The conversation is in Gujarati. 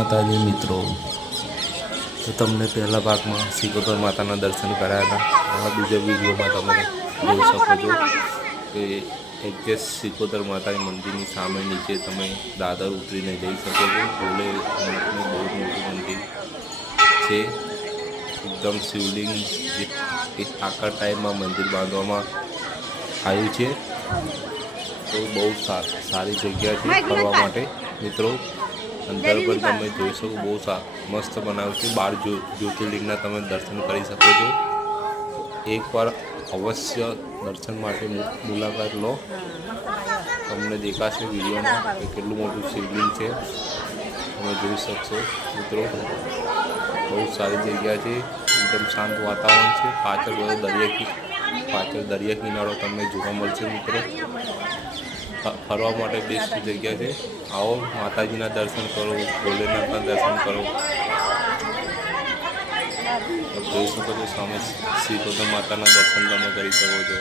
માતાજી મિત્રો, તો તમને પહેલા ભાગમાં સિકોતર માતાના દર્શન કરાયા હતા। આ બીજા વિડીયોમાં તમે જોઈ શકો છો કે એક્ઝેક્ટ સિકોતર માતાની મંદિરની સામે નીચે તમે દાદર ઉતરીને જઈ શકો છો। ભોલે નાથનું બહુ મોટું મંદિર છે, એકદમ શિવલિંગ જે આખા ટાઈમમાં મંદિર બાંધવામાં આવ્યું છે। તો બહુ સારી જગ્યા છે ફરવા માટે મિત્રો। અંદર પણ તમે જોઈ શકો, બહુ મસ્ત બનાવ્યું છે। 12 જ્યોતિર્લિંગના તમે દર્શન કરી શકો છો। એકવાર અવશ્ય દર્શન માટે મુલાકાત લો, તમને દેખાશે વિડીયોમાં કે કેટલું મોટું શિવલિંગ છે, તમે જોઈ શકશો મિત્રો। બહુ સારી જગ્યા છે, એકદમ શાંત વાતાવરણ છે। પાછળ દરિયા કિનારો તમને જોવા મળશે મિત્રો। ફરવા માટે બેસ્ટ જગ્યા છે। આવો માતાજીના દર્શન કરો, ભોલેનાથના દર્શન કરો। જોઈ શકો છો સામે સિકોતર માતાના દર્શન તમે કરી શકો છો।